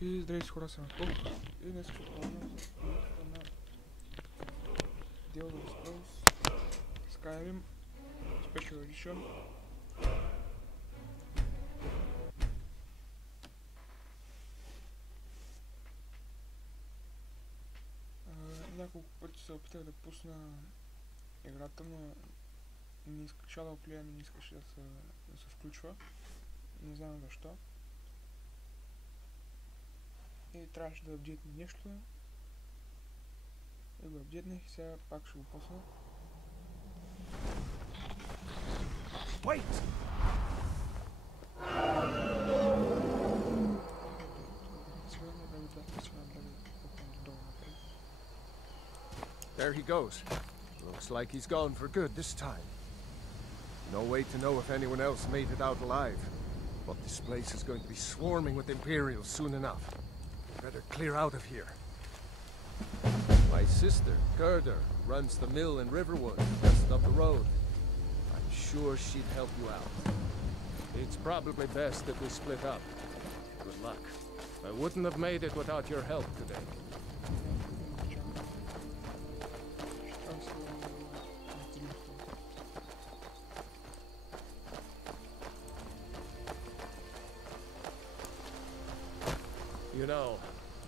И здравейте хора, съм Пол. И днес ще продължим с The Elder Scrolls Skyrim Special Edition. Няколко пъти се опитах да пусна играта, но Shadow Play не искаше да се включва. Не знам защо. И трябваше да апдейтна нещо. И го апдейтнах и сега пак ще го пусна. There he goes. Looks like he's gone for good this time. No way to know if anyone else made it out alive. But this place is going to be swarming with Imperials soon enough. Clear out of here. My sister, Gerda, runs the mill in Riverwood. Well, I'm sure she... It's probably best that we split up. Good luck. I wouldn't have made it without your help today.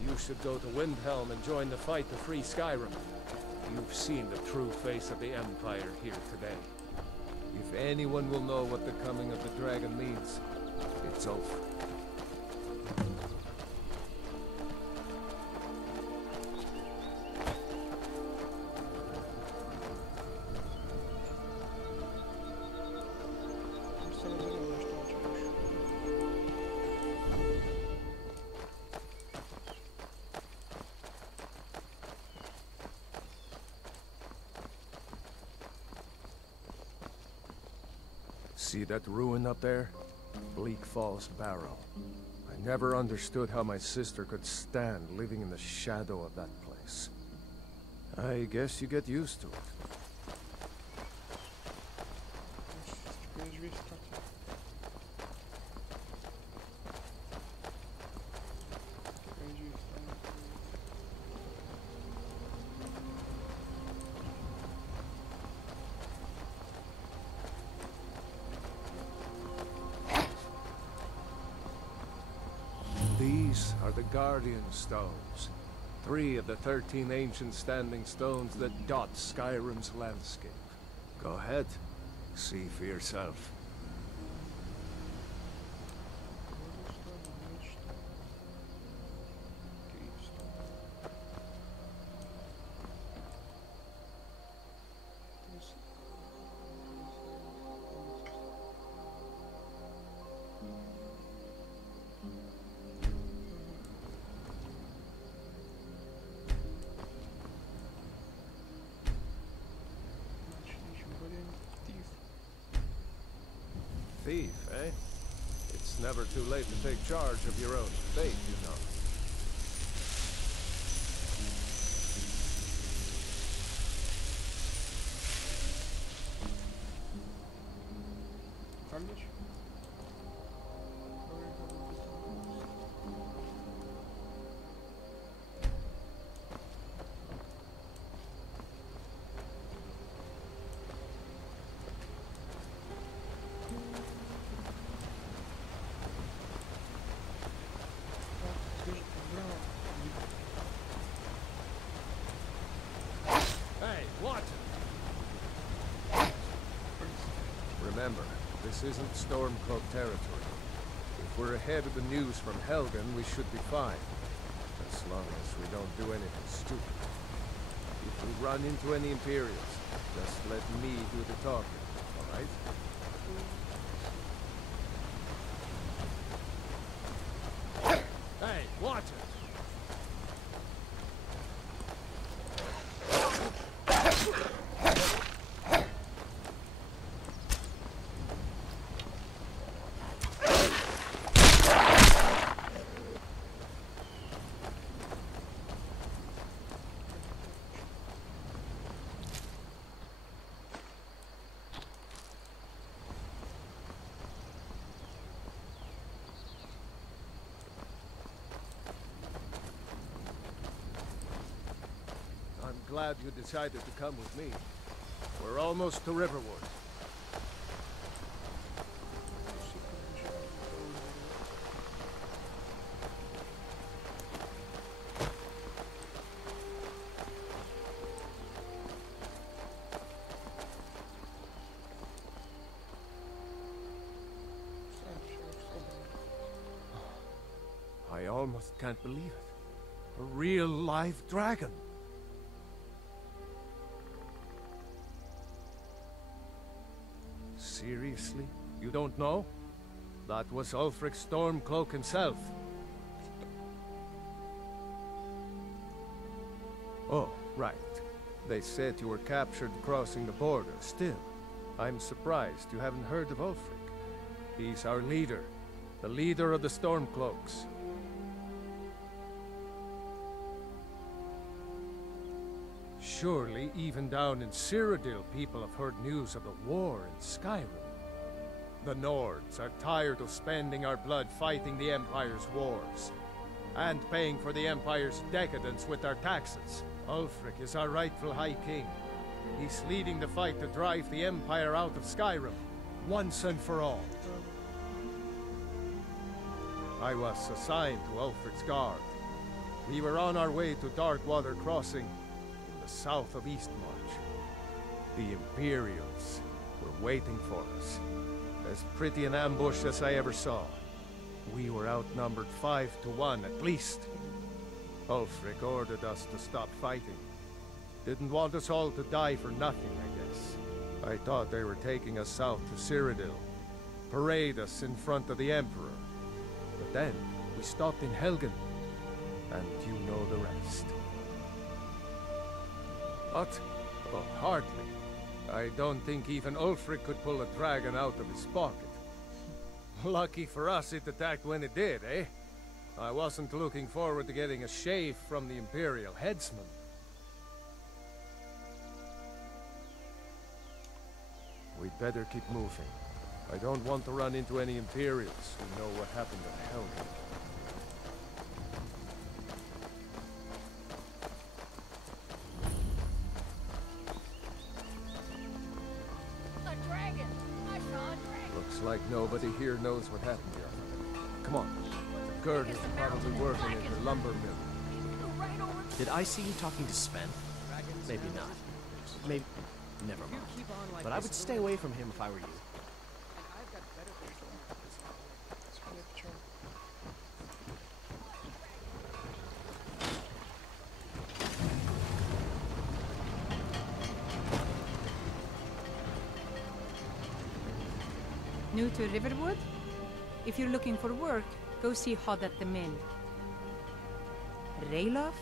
You should go to Windhelm and join the fight to free Skyrim. You've seen the true face of the Empire here today. If anyone will know what the coming of the dragon means, it's over. See that ruin up there? Bleak Falls Barrow. I never understood how my sister could stand living in the shadow of that place. I guess you get used to it. Three of the 13 ancient standing stones that dot Skyrim's landscape. Go ahead, see for yourself. Thief, eh? It's never too late to take charge of your own fate, you know. Hey, what? Remember, this isn't Stormcloak territory. If we're ahead of the news from Helgen, we should be fine. As long as we don't do anything stupid. If we run into any Imperials, just let me do the talking, alright? Hey, watch it! glad you decided to come with me. We're almost to Riverwood. I almost can't believe it. A real live dragon. Seriously? You don't know? That was Ulfric Stormcloak himself. Oh, right. They said you were captured crossing the border. Still, I'm surprised you haven't heard of Ulfric. He's our leader. The leader of the Stormcloaks. Surely, even down in Cyrodiil, people have heard news of the war in Skyrim. The Nords are tired of spending our blood fighting the Empire's wars, and paying for the Empire's decadence with our taxes. Ulfric is our rightful High King. He's leading the fight to drive the Empire out of Skyrim, once and for all. I was assigned to Ulfric's guard. We were on our way to Darkwater Crossing, south of Eastmarch. The Imperials were waiting for us. As pretty an ambush as I ever saw. We were outnumbered 5 to 1 at least. Ulfric ordered us to stop fighting. Didn't want us all to die for nothing, I guess. I thought they were taking us south to Cyrodiil. Parade us in front of the Emperor. But then, we stopped in Helgen. And you know the rest. What? Oh, hardly. I don't think even Ulfric could pull a dragon out of his pocket. Lucky for us it attacked when it did, eh? I wasn't looking forward to getting a shave from the Imperial headsman. We'd better keep moving. I don't want to run into any Imperials who know what happened at Helgen. Looks like nobody here knows what happened yet. Come on. Gerd is probably working in her lumber mill. Did I see you talking to Sven? Maybe not. Maybe... Never mind. But I would stay away from him if I were you. I've got better control. Let's really patrol. New to Riverwood? If you're looking for work, go see Hod at the mill. Ralof?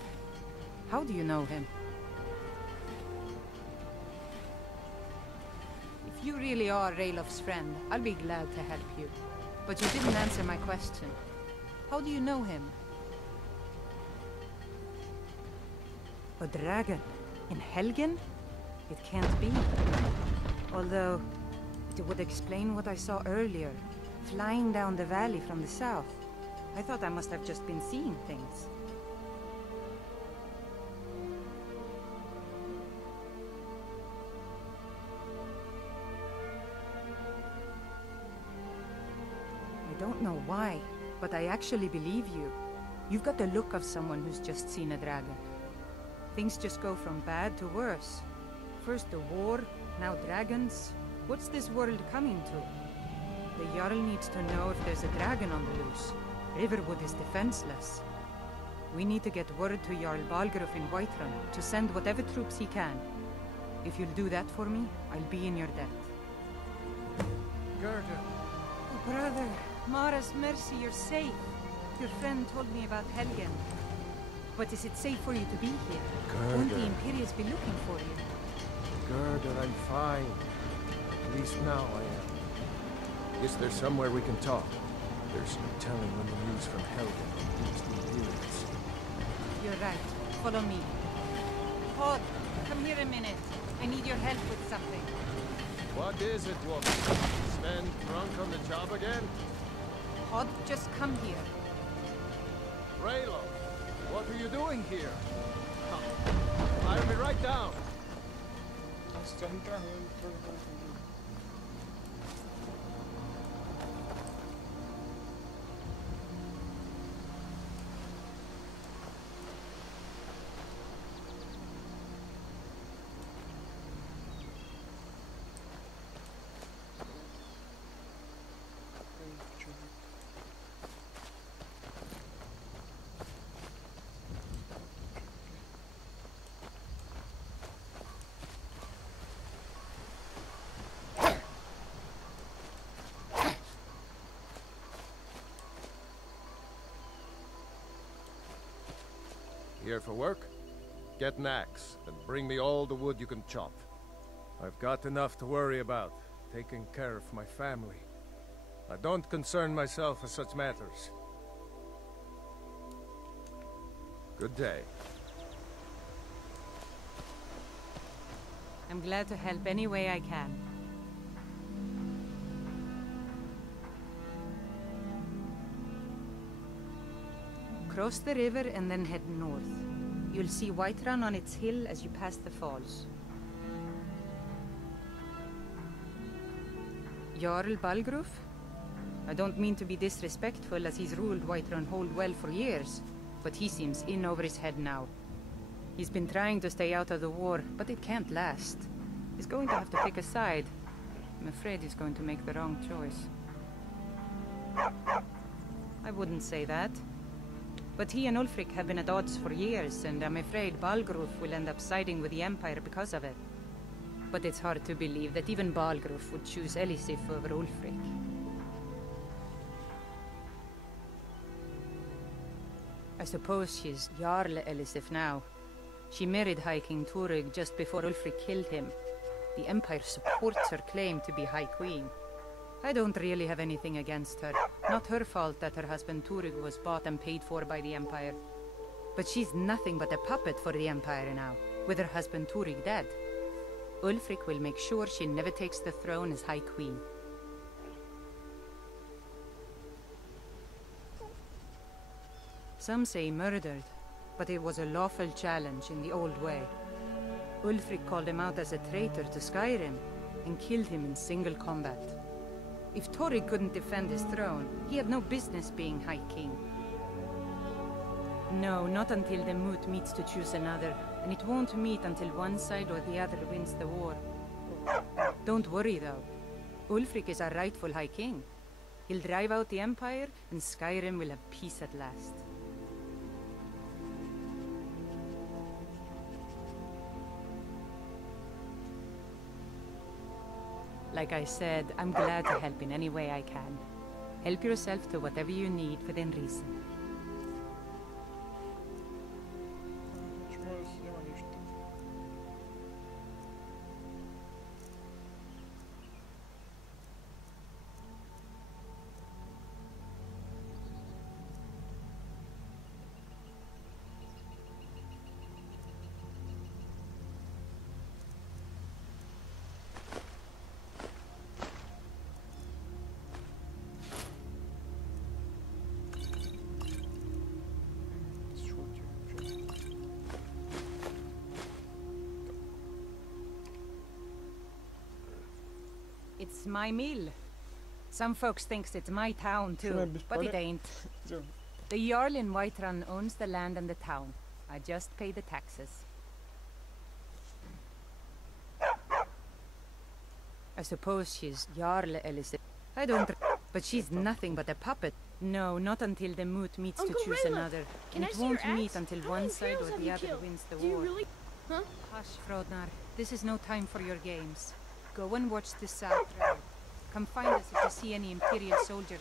How do you know him? If you really are Ralof's friend, I'll be glad to help you. But you didn't answer my question. How do you know him? A dragon? In Helgen? It can't be. Although... it would explain what I saw earlier, flying down the valley from the south. I thought I must have just been seeing things. I don't know why, but I actually believe you. You've got the look of someone who's just seen a dragon. Things just go from bad to worse. First the war, now dragons. What's this for? The Jarl needs to know if there's a dragon on the loose. Riverwood is defenseless. We need to get word to Jarl Balgruuf in Whiterun to send whatever troops he can. If you'll do that for me, I'll be in your debt. Gerda! Oh, brother, Mara's... Your friend told me about Helgen. But is it safe for you to be here? Gerda. He's been looking for you. Gerda, I'm fine. At least now I am. Somewhere we can talk. There's no telling when the news from Helgen will reach the Imperials. You're right. Follow me. Oh, I need your help with something. What is it, woman? Sven drunk on the job again? Hod, just come here. Rayo, what are you doing here? Fire me right down. Está muito travando, provavelmente. Deixa eu ver. Here for work? Get an axe and bring me all the wood you can chop. I've got enough to worry about, taking care of my family. I don't concern myself with such matters. Good day. I'm glad to help any way I can. Cross the river and then head north. You'll see Whiterun on its hill as you pass the falls. Jarl Balgruf? I don't mean to be disrespectful, as he's ruled Whiterun Hold well for years, but he seems in over his head now. He's been trying to stay out of the war, but it can't last. He's going to have to pick a side. I'm afraid he's going to make the wrong choice. I wouldn't say that. But he and Ulfric have been at odds for years, and I'm afraid Balgruf will end up siding with the Empire because of it. But it's hard to believe that even Balgruf would choose Elisif over Ulfric. I suppose she's Jarl Elisif now. She married High King Turig just before Ulfric killed him. The Empire supports her claim to be High Queen. I don't really have anything against her. Not her fault that her husband Turig was bought and paid for by the Empire. But she's nothing but a puppet for the Empire now, with her husband Turig dead. Ulfric will make sure she never takes the throne as High Queen. Some say murdered, but it was a lawful challenge in the old way. Ulfric called him out as a traitor to Skyrim and killed him in single combat. If Turig couldn't defend his throne, he had no business being High King. No, not until the moot meets to choose another, and it won't meet until one side or the other wins the war. Don't worry though. Ulfric is our rightful High King. He'll drive out the Empire, and Skyrim will have peace at last. Like I said, I'm glad to help in any way I can. Help yourself to whatever you need within reason. Почему я съела ничто? It's my mill. Some folks thinks it's my town too, but it ain't. So, The Jarl in Whiterun owns the land and the town. I just pay the taxes. I suppose she's Jarl Elisif. I don't... But she's nothing but a puppet. No, not until the moot meets to choose another. And it won't meet until one side or the other wins the war. Hush, Frodnar. This is no time for your games. Go and watch the South Road. Come find us if you see any Imperial soldiers.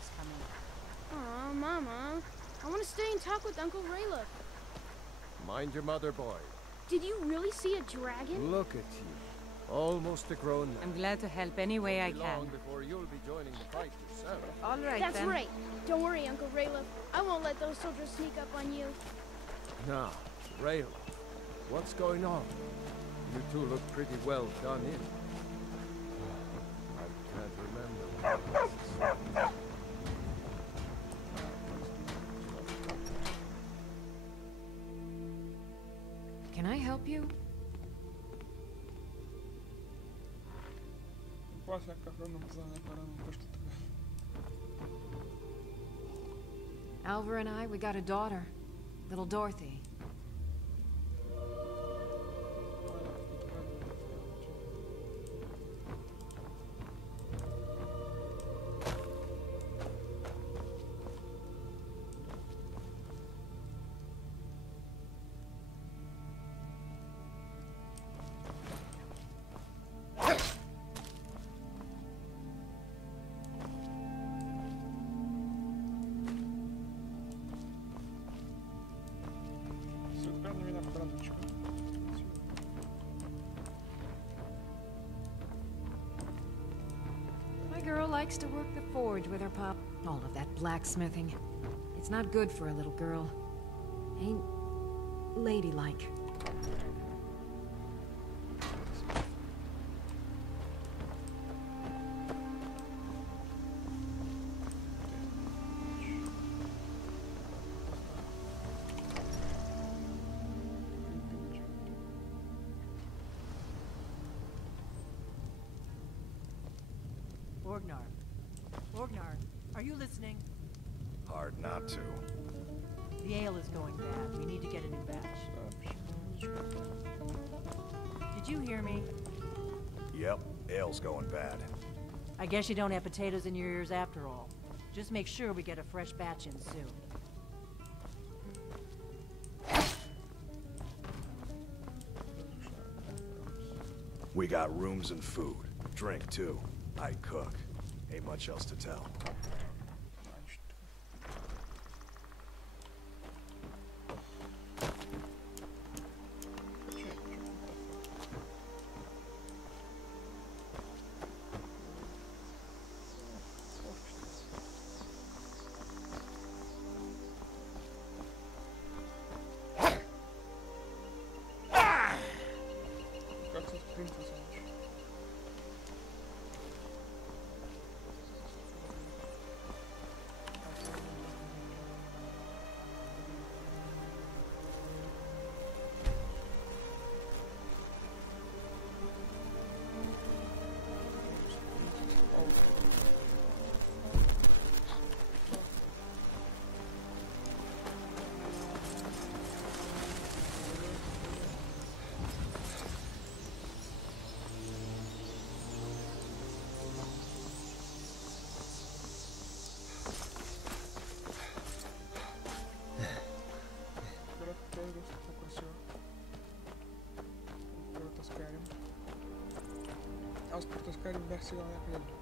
Aw, Mama. I want to stay and talk with Uncle Rayla. Mind your mother, boy. Did you really see a dragon? Look at you. Almost a grown... I'm glad to help any way I can. All right, That's then. right. Don't worry, Uncle Rayla. I won't let those soldiers sneak up on you. No, fail. You two look pretty well done in. I can't remember. Can I help Това всяка храна за някаква рана в къщата. Alvar and I, we got a daughter, little Dorothy. Likes to work the forge with her pop. All of that blacksmithing. It's not good for a little girl. Ain't ladylike. Orgnar, are you listening? Hard not to. The ale is going bad. We need to get a new batch. Did you hear me? Yep, ale's going bad. I guess you don't have potatoes in your ears after all. Just make sure we get a fresh batch in soon. We got rooms and food. Drink, too. I cook. Ain't much else to tell. Аз като Skyrim бях сега някъде тук.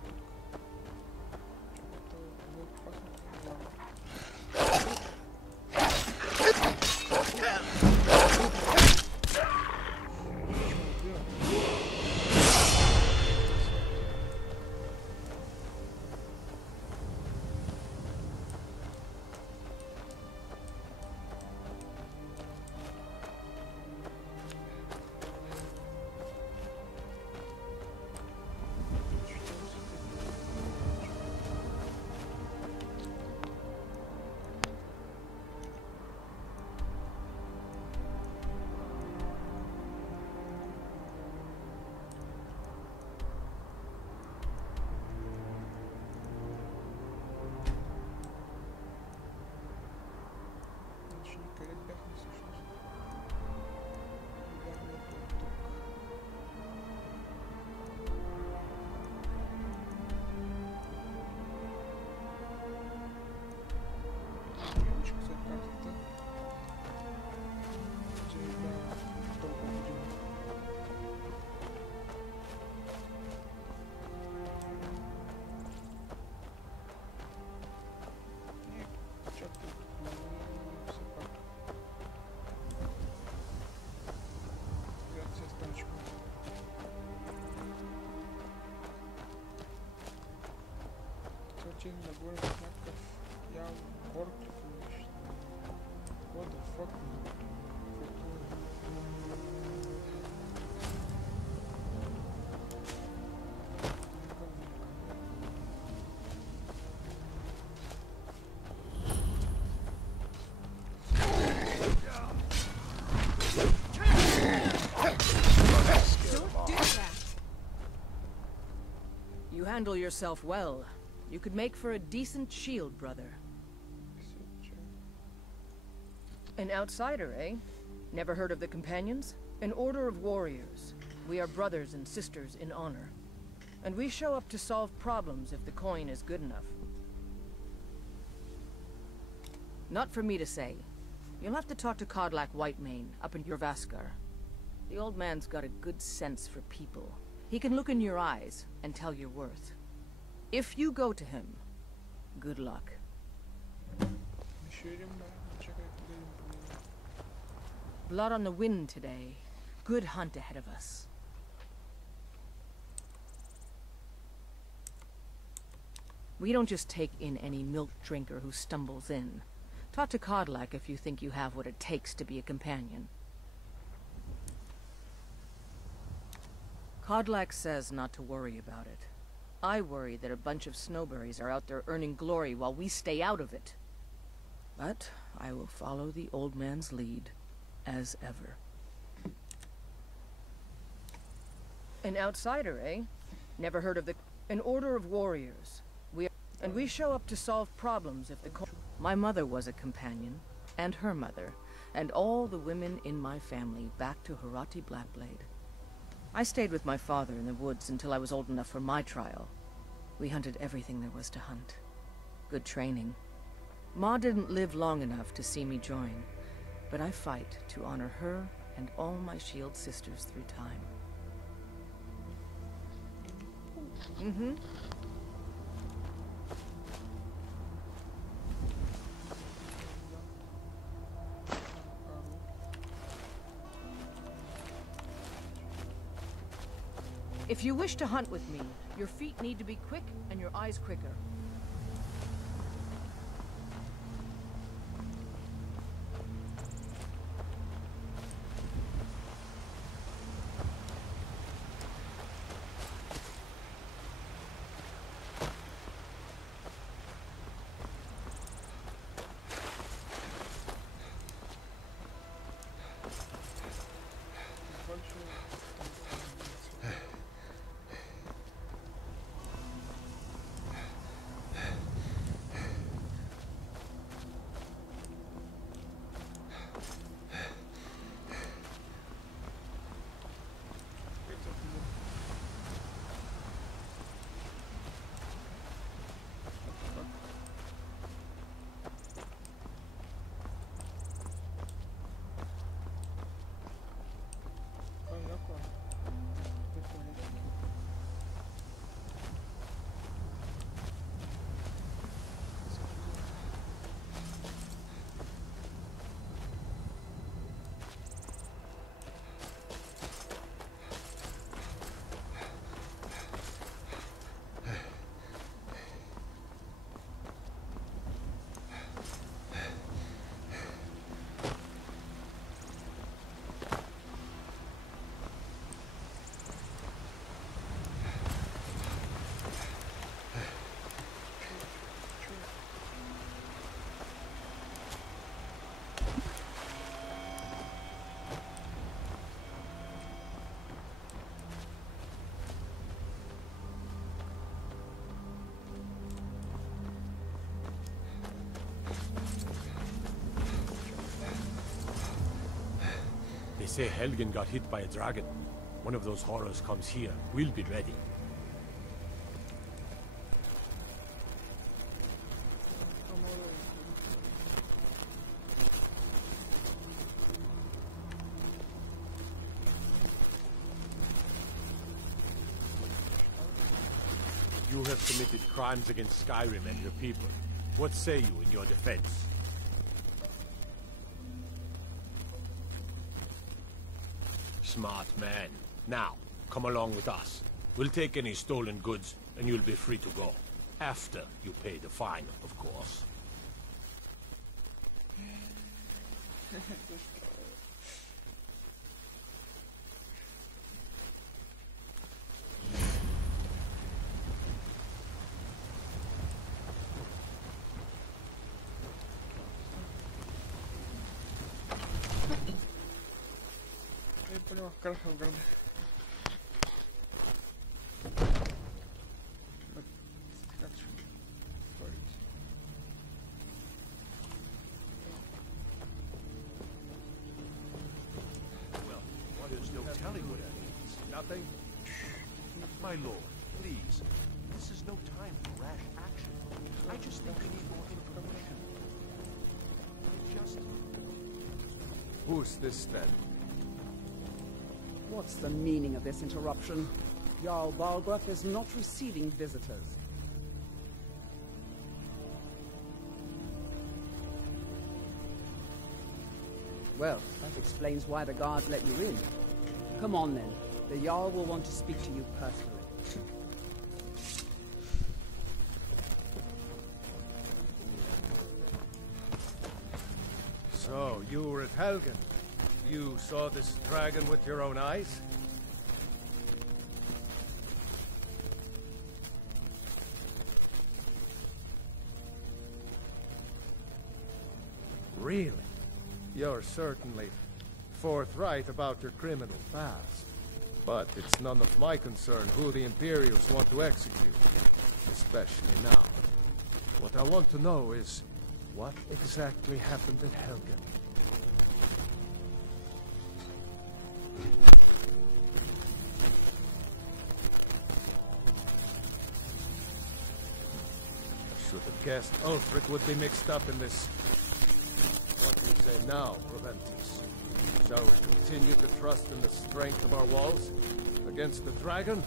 Честно нагоре в някакъв город или нещо. What the fuck? handle yourself well, you could make for a decent shield, brother. An outsider, eh? Never heard of the Companions? An order of warriors. We are brothers and sisters in honor. And we show up to solve problems if the coin is good enough. Not for me to say. You'll have to talk to Codlac Whitemane up in Jorvaskar. The old man's got a good sense for people. He can look in your eyes and tell your worth. If you go to him, good luck. Blood on the wind today. Good hunt ahead of us. We don't just take in any milk drinker who stumbles in. Talk to Codlac if you think you have what it takes to be a companion. Codlac says not to worry about it. I worry that a bunch of snowberries are out there earning glory while we stay out of it. But I will follow the old man's lead, as ever. An outsider, eh? Never heard of the... An order of warriors. We show up to solve problems if the... My mother was a companion, and her mother, and all the women in my family back to Harati Blackblade. I stayed with my father in the woods until I was old enough for my trial. We hunted everything there was to hunt. Good training. Ma didn't live long enough to see me join, but I fight to honor her and all my shield sisters through time. Mm-hmm. If you wish to hunt with me, your feet need to be quick and your eyes quicker. They say Helgen got hit by a dragon. One of those horrors comes here. We'll be ready. You have committed crimes against Skyrim and your people. What say you in your defense? Smart man. Now, come along with us. We'll take any stolen goods, and you'll be free to go. After you pay the fine, of course. my lord, please. This is no time for rash action. I just think we need more information. Just... Who's this then? What's the meaning of this interruption? Jarl Balgruuf is not receiving visitors. Well, that explains why the guards let you in. Come on then. The Jarl will want to speak to you personally. So, you were at Helgen. You saw this dragon with your own eyes? Really? You're certainly forthright about your criminal past. But it's none of my concern who the Imperials want to execute, especially now. What I want to know is, what exactly happened at Helgen? Should have guessed Osric would be mixed up in this. So now, shall we continue to trust in the strength of our walls against the dragon?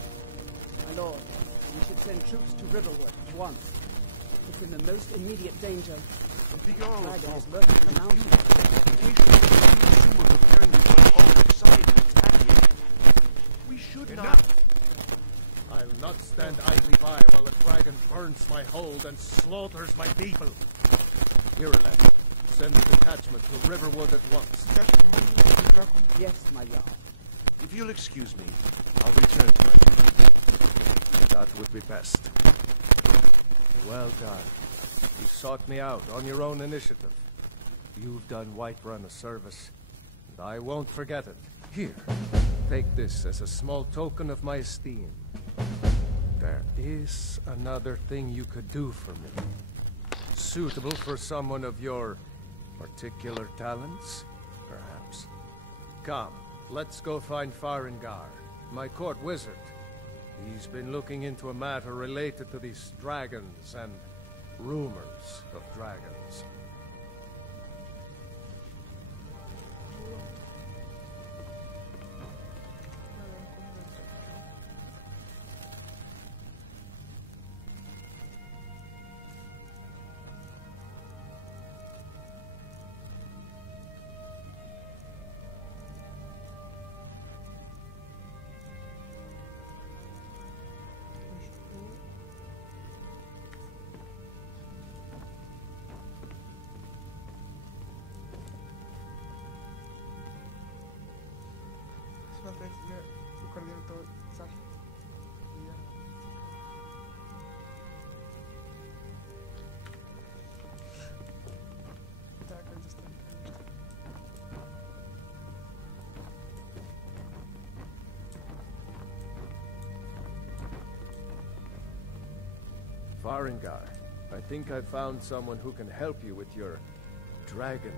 The Jarl of Balgruuf is confused. He should assume we're preparing to go on Ulfric's side and attack him. We should not... I'll not stand idly by while the dragon burns my hold and slaughters my people. Ireland, send a detachment to Riverwood at once. If you'll excuse me, I'll return to them. That would be best. Well done. You sought me out on your own initiative. You've done Whiterun a service, and I won't forget it. Here, take this as a small token of my esteem. There is another thing you could do for me. Suitable for someone of your particular talents, perhaps. Come, let's go find Farengar, my court wizard. He's been looking into a matter related to these dragons and rumors of dragons. Farengar, I think I found someone who can help you with your dragon.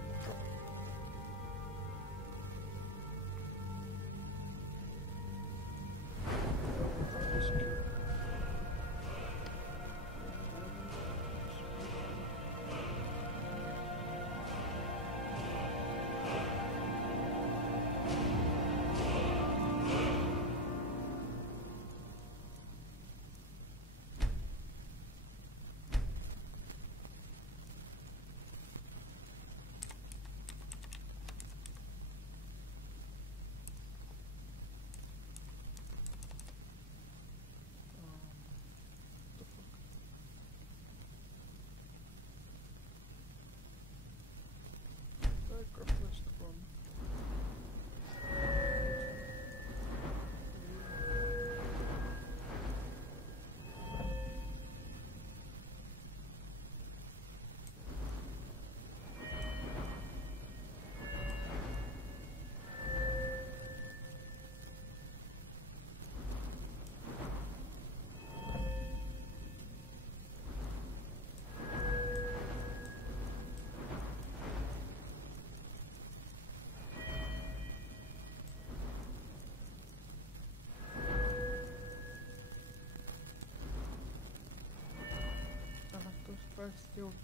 давай сделать.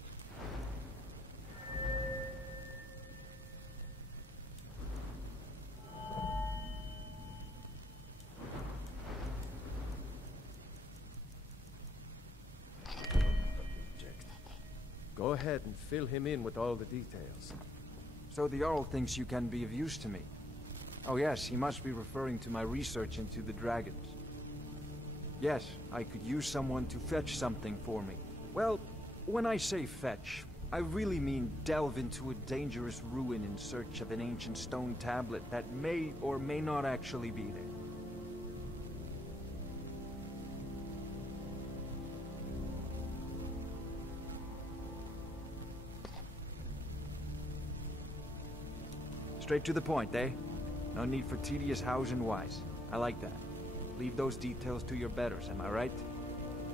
Go ahead and fill him in with all the details. So the Jarl thinks you can be of use to me. Oh yes, he must be referring to my research into the dragons. Yes, I could use someone to fetch something for me. Well, when I say fetch, I really mean delve into a dangerous ruin in search of an ancient stone tablet that may or may not actually be there. Straight to the point, eh? No need for tedious hows and whys. I like that. Leave those details to your betters, am I right?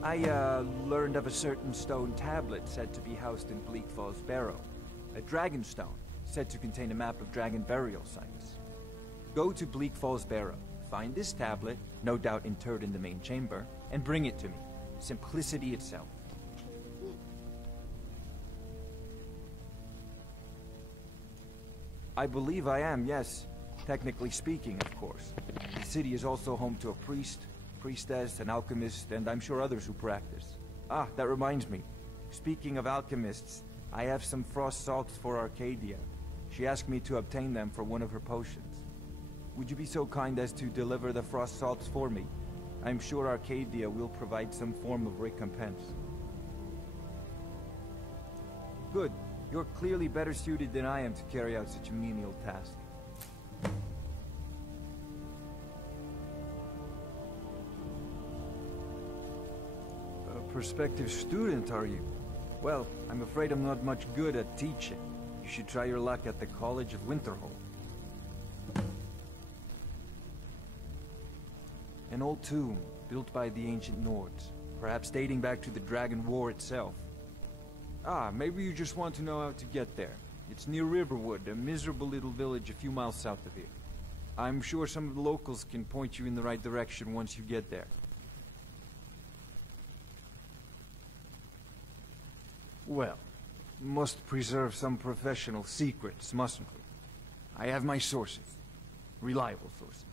I, learned of a certain stone tablet said to be housed in Bleak Falls Barrow. A dragon stone, said to contain a map of dragon burial sites. Go to Bleak Falls Barrow, find this tablet, no doubt interred in the main chamber, and bring it to me. Simplicity itself. I believe I am, yes. Technically speaking, of course. The city is also home to a priest, priestess, an alchemist, and I'm sure others who practice. Ah, that reminds me. Speaking of alchemists, I have some frost salts for Arcadia. She asked me to obtain them for one of her potions. Would you be so kind as to deliver the frost salts for me? I'm sure Arcadia will provide some form of recompense. Good. You're clearly better suited than I am to carry out such a menial task. A prospective student, are you? Well, I'm afraid I'm not much good at teaching. You should try your luck at the College of Winterhold. An old tomb, built by the ancient Nords, perhaps dating back to the Dragon War itself. Ah, maybe you just want to know how to get there. It's near Riverwood, a miserable little village a few miles south of here. I'm sure some of the locals can point you in the right direction once you get there. Well, must preserve some professional secrets, mustn't we? I have my sources. Reliable sources.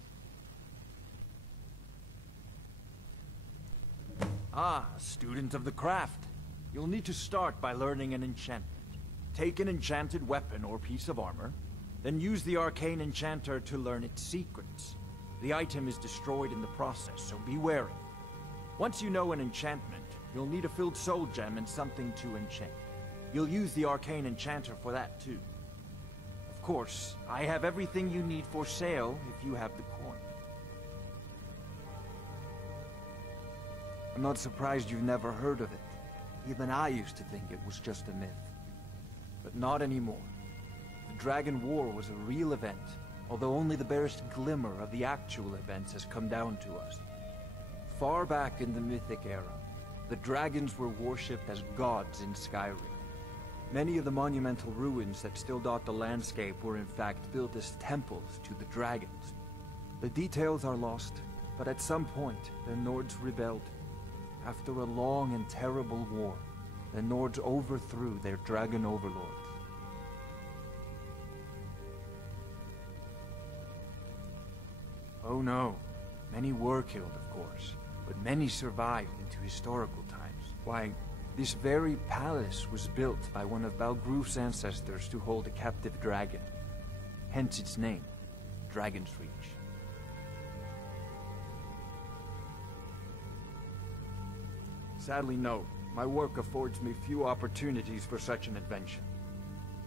Ah, student of the craft. You'll need to start by learning an enchantment. Take an enchanted weapon or piece of armor, then use the arcane enchanter to learn its secrets. The item is destroyed in the process, so be wary. Once you know an enchantment, you'll need a filled soul gem and something to enchant. You'll use the arcane enchanter for that too. Of course, I have everything you need for sale if you have the coin. I'm not surprised you've never heard of it. Even I used to think it was just a myth. But not anymore. The Dragon War was a real event, although only the barest glimmer of the actual events has come down to us. Far back in the Mythic era, the dragons were worshipped as gods in Skyrim. Many of the monumental ruins that still dot the landscape were in fact built as temples to the dragons. The details are lost, but at some point, the Nords rebelled. After a long and terrible war, the Nords overthrew their dragon overlords. Oh no, many were killed, of course, but many survived into historical times. Why, this very palace was built by one of Balgruf's ancestors to hold a captive dragon. Hence its name, Dragon's Reach. Sadly, no. My work affords me few opportunities for such an adventure.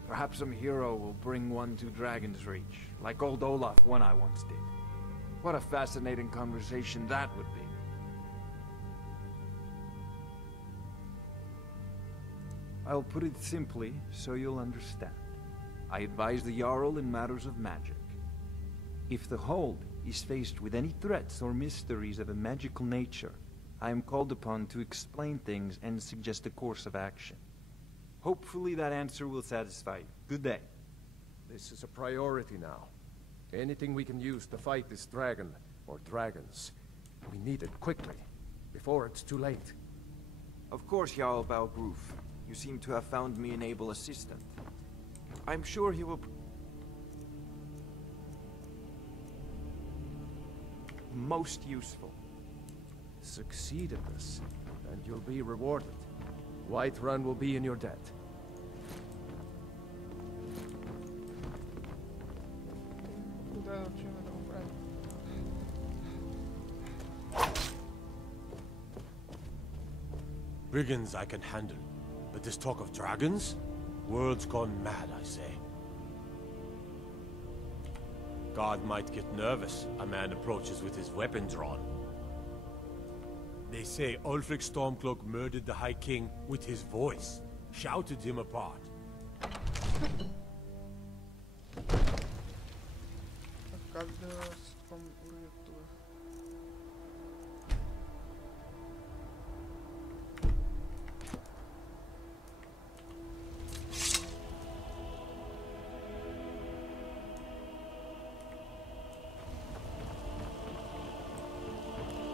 Perhaps some hero will bring one to Dragon's Reach, like old Olaf one I once did. What a fascinating conversation that would be. I'll put it simply, so you'll understand. I advise the Jarl in matters of magic. If the Hold is faced with any threats or mysteries of a magical nature, I am called upon to explain things and suggest a course of action. Hopefully that answer will satisfy you. Good day. This is a priority now. Anything we can use to fight this dragon, or dragons, we need it quickly, before it's too late. Of course, Jarl Balgruf. You seem to have found me an able assistant. I'm sure he will... most useful. Succeed in this, and you'll be rewarded. Whiterun will be in your debt. Brigands I can handle, but this talk of dragons? World's gone mad, I say. God might get nervous. A man approaches with his weapon drawn. They say Ulfric Stormcloak murdered the High King with his voice, shouted him apart.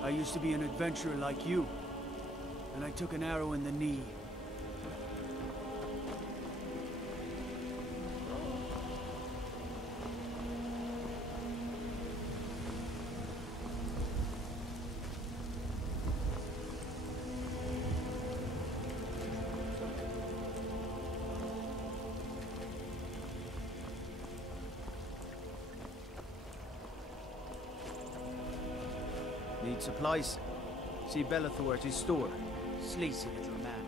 I used to be an adventurer like you, and I took an arrow in the knee. Need supplies? See Bellathor at his store. Sleazy little man.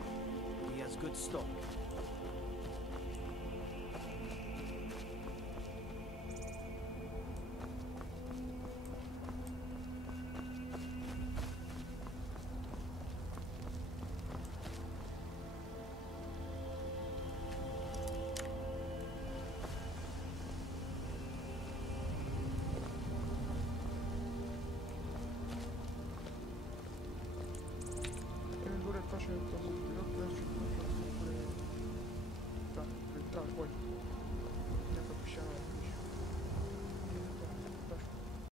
He has good stock.